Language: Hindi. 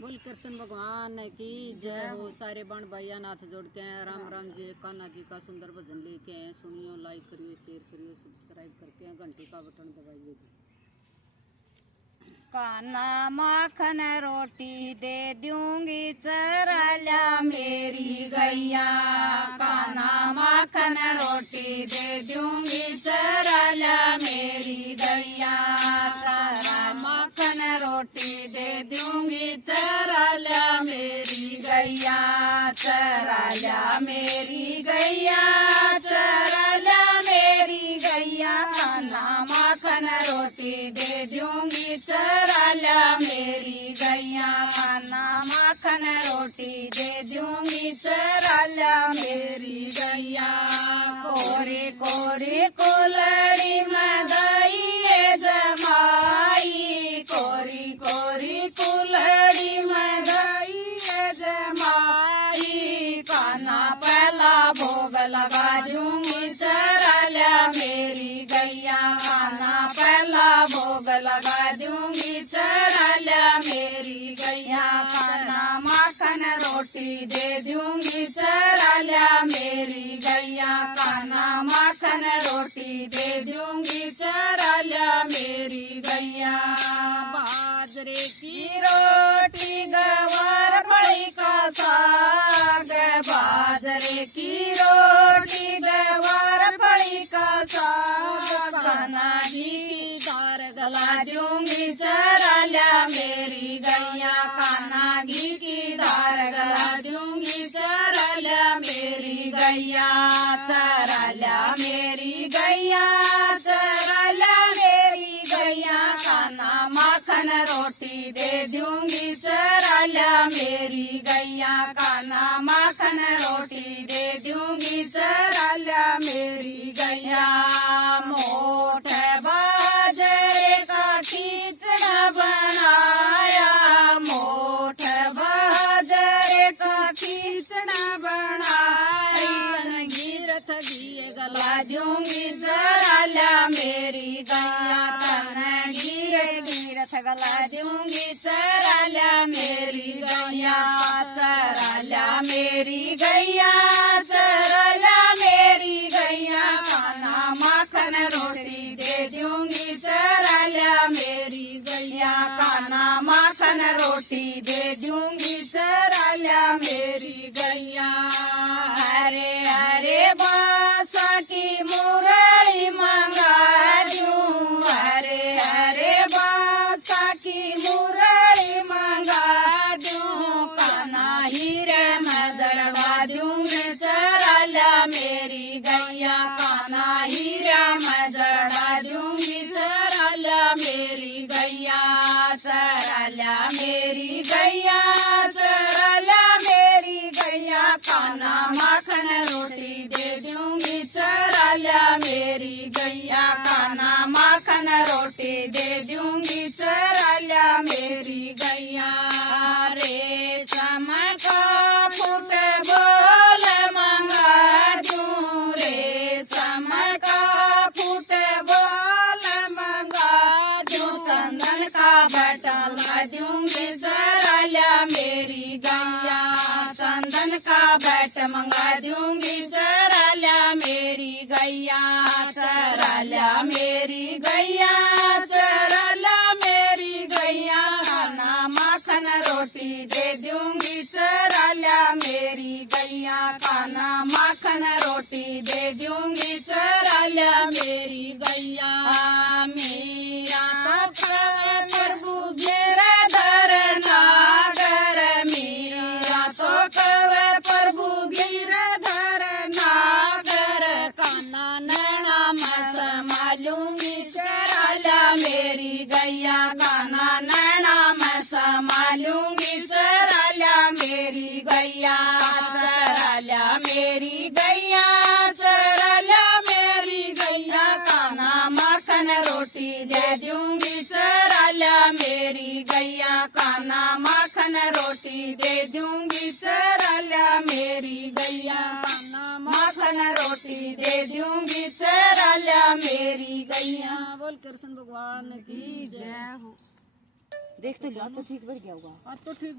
बोल कृष्ण भगवान की जय हो। सारे बण भाइया नाथ जोड़ के राम राम जी। कान्हा जी का सुंदर भजन लेके आए, सुनियो, लाइक करियो, शेयर करियो, सब्सक्राइब करके घंटी का बटन दबाइए जी। कान्हा माखन रोटी दे दूंगी चराल्या मेरी गैया। कान्हा माखन रोटी दे दूंगी चराल्या मेरी गैया। चरा माखन रोटी दे दूंगी चराल्या मेरी गैया। चराल्या मेरी गैया, चराल्या मेरी गैया। कान्हा माखन रोटी दे दूंगी चराल्या मेरी गैया। कान्हा माखन रोटी दे दूंगी चराल्या मेरी गैया। कोरी कोरी कुलड़ी में दइए जमाई, कोरी कोरी कुलड़ी में दइए जमाई। कान्हा पहला भोग लगा दूंगी चराल्या मेरी गैया। कान्हा पहला भोग लगा दूंगी चराल्या मेरी गैया। कान्हा माखन रोटी दे दूंगी चराल्या मेरी गैया। कान्हा माखन रोटी दे दूंगी चराल्या मेरी गैया। बाजरे की रोटी गवार फली का साग, बाजरे की रोटी गवार फली का साग। कान्हा जी दार गला दूंगी चराल्या मेरी गैया। कान्हा घी की धार गला दूंगी चराल्या मेरी गैया। चराल्या मेरी गैया, चराल्या मेरी गैया। कान्हा माखन रोटी दे दूंगी चराल्या मेरी गैया। कान्हा माखन रोटी दे दूंगी चराल्या मेरी गैया। मोठ बाजरे का खिचड़ा बनाया, मोठ बाजरे का खिचड़ा बनाया। गिरथ दिए गला दूंगी चराल्या मेरी गैया। तन गिरथ गला दूंगी चराल्या मेरी गैया। चराल्या मेरी गैया, चराल्या मेरी गैया। कान्हा माखन रोटी दे दूंगी चराल्या मेरी गैया। कान्हा माखन रोटी दे दूंगी चराल्या मेरी गैया। हरे हरे बांसा की मुरली मंगा दूं, हरे हरे बांसा की मुरली मंगा दूं। कान्हा हीरे में दड़वा दूंगी चराल्या मेरी गैया। कान्हा हीरा में दड़वा दूंगी चराल्या मेरी गैया। चराल्या मेरी गैया, चराल्या मेरी गैया। कान्हा माखन रोटी दे दूंगी चराल्या मेरी गैया। कान्हा माखन रोटी दे दूंगी चराल्या मेरी गैया। रेशम का फुटबॉल मंगा दूं, रेशम का फुटबॉल मंगा दूं। चंदन का बटन दूंगी चराल्या मेरी गैया। चंदन का बैट मंगा दूंगी चराल्या मेरी गैया। चराल्या मेरी गैया, चराल्या मेरी गैया। कान्हा माखन रोटी दे दूंगी चराल्या मेरी गैया। कान्हा माखन रोटी दे दूंगी चराल्या मेरी गैया। मेरा तो प्रभु गिरधर नागर, मेरा तो प्रभु गिरधर नागर। कान्हा नैना में संभालूंगी चराल्या मेरी गैया। कान्हा नैना में संभालूंगी चराल्या मेरी गैया। चराल्या मेरी गैया, चराल्या मेरी गैया। कान्हा माखन रोटी दे दूंगी चराल्या मेरी गैया। कान्हा माखन रोटी दे दूंगी चराल्या मेरी गैया। कान्हा माखन रोटी दे दूंगी चराल्या मेरी गैया। बोल कृष्ण भगवान की जय हो। देख तो ठीक बढ़ गया होगा। अब तो ठीक